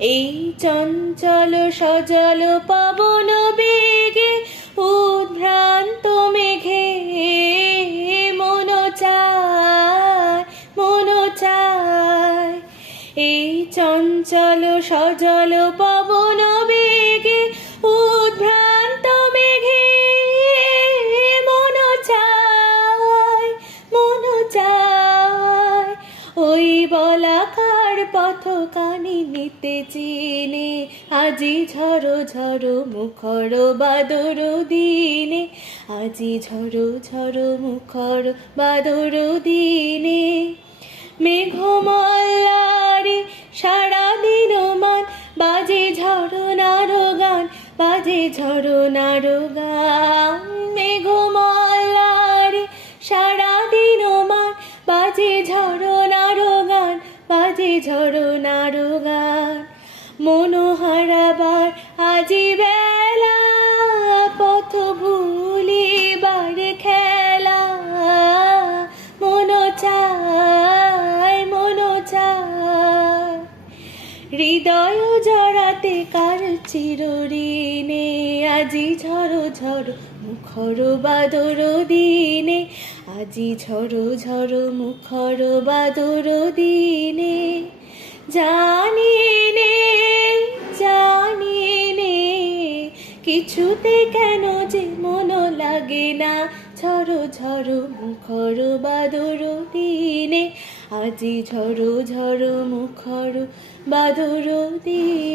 এই চঞ্চল সজল পবন বেগে, উদ্ভ্রান্ত মেঘে মন চায় মন চায় এই চঞ্চল সজল পবন পথ কানি নিতে চিনে। আজি ঝড়ো ঝড়ো মুখর বাদর দিনে। আজি ঝড়ো ঝড়ো মুখর বাদর দিনে। মেঘমল্লারে সারাদিন মান, বাজে ঝড়ো নারো গান, বাজে ঝড়ো নারো গান। মেঘমল্লারে সারাদিন মান, বাজে ঝড়ো নারো গান বাজে ঝড়ো নারো গান মনোহারাবার আজি হৃদয় জড়াতে কার চিরঋণে আজি ঝড়ো ঝড়ো মুখর বাদর দিনে, আজি ঝড়ো ঝড়ো মুখর বাদর দিনে। জানি নে জানি নে কিছুতে কেন যে মন লাগে না, ঝড়ো ঝড়ো মুখর বাদর দিনে। আজি ঝড়ো ঝড়ো মুখর বাদর দিনে